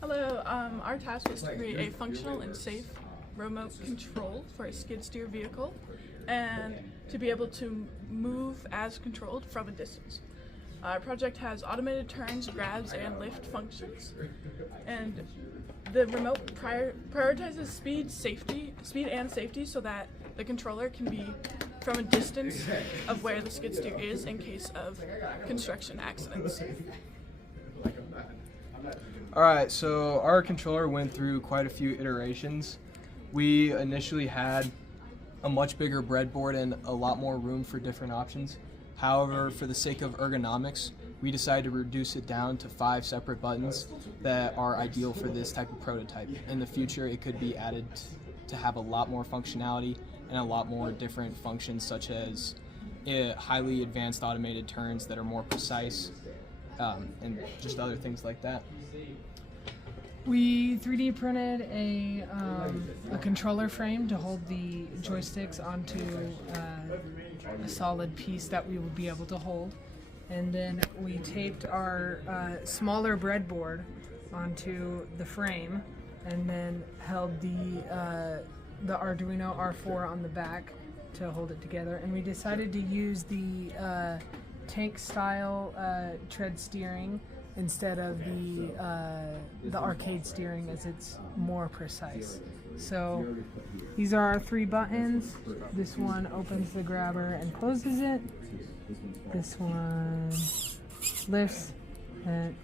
Hello, our task was to create a functional and safe remote control for a skid steer vehicle and to be able to move as controlled from a distance. Our project has automated turns, grabs, and lift functions, and the remote prioritizes speed and safety so that the controller can be from a distance of where the skid steer is in case of construction accidents. Alright, so our controller went through quite a few iterations. We initially had a much bigger breadboard and a lot more room for different options. However, for the sake of ergonomics, we decided to reduce it down to 5 separate buttons that are ideal for this type of prototype. In the future, it could be added to have a lot more functionality and a lot more different functions, such as highly advanced automated turns that are more precise, and just other things like that. We 3D printed a controller frame to hold the joysticks onto a solid piece that we would be able to hold, and then we taped our smaller breadboard onto the frame, and then held the Arduino R4 on the back to hold it together. And we decided to use the tank style tread steering instead of the arcade steering, as it's more precise. So these are our 3 buttons. This one opens the grabber and closes it. This one lifts, and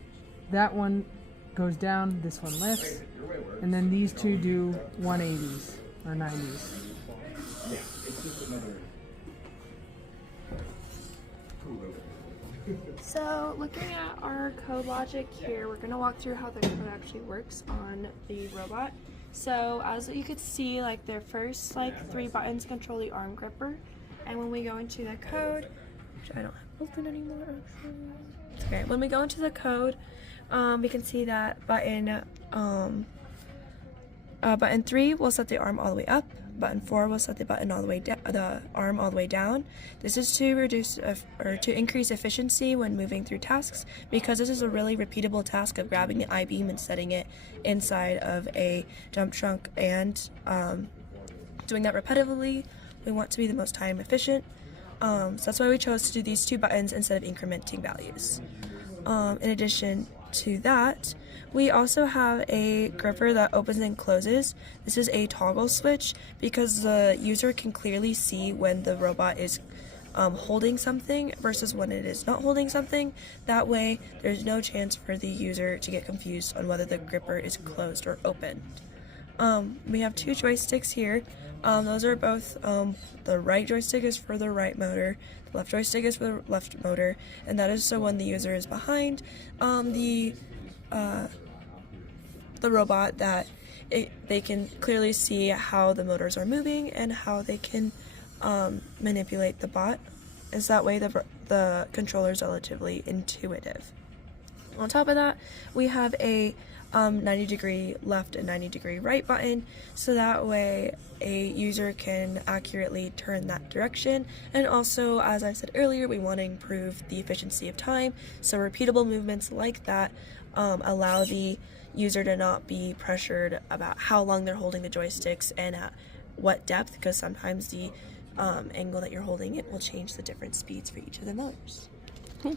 that one goes down, this one lifts, and then these two do 180s or 90s. So looking at our code logic here, we're going to walk through how the code actually works on the robot. So as you could see, like their first 3 buttons control the arm gripper, and when we go into the code, which I don't have open anymore actually. Okay, when we go into the code, we can see that button 3 will set the arm all the way up. Button 4 will set the button all the way down, the arm all the way down. This is to reduce or to increase efficiency when moving through tasks, because this is a really repeatable task of grabbing the I-beam and setting it inside of a dump trunk, and doing that repetitively. We want to be the most time efficient, so that's why we chose to do these 2 buttons instead of incrementing values. In addition to that, we also have a gripper that opens and closes. This is a toggle switch because the user can clearly see when the robot is holding something versus when it is not holding something. That way, there's no chance for the user to get confused on whether the gripper is closed or opened. We have 2 joysticks here. Those are both, the right joystick is for the right motor, the left joystick is for the left motor, and that is so when the user is behind the robot, that they can clearly see how the motors are moving and how they can manipulate the bot. Is that way the controller is relatively intuitive. On top of that, we have a 90-degree left and 90-degree right button, so that way a user can accurately turn that direction. And also, as I said earlier, we want to improve the efficiency of time, so repeatable movements like that allow the user to not be pressured about how long they're holding the joysticks and at what depth, because sometimes the angle that you're holding it will change the different speeds for each of the motors. Cool.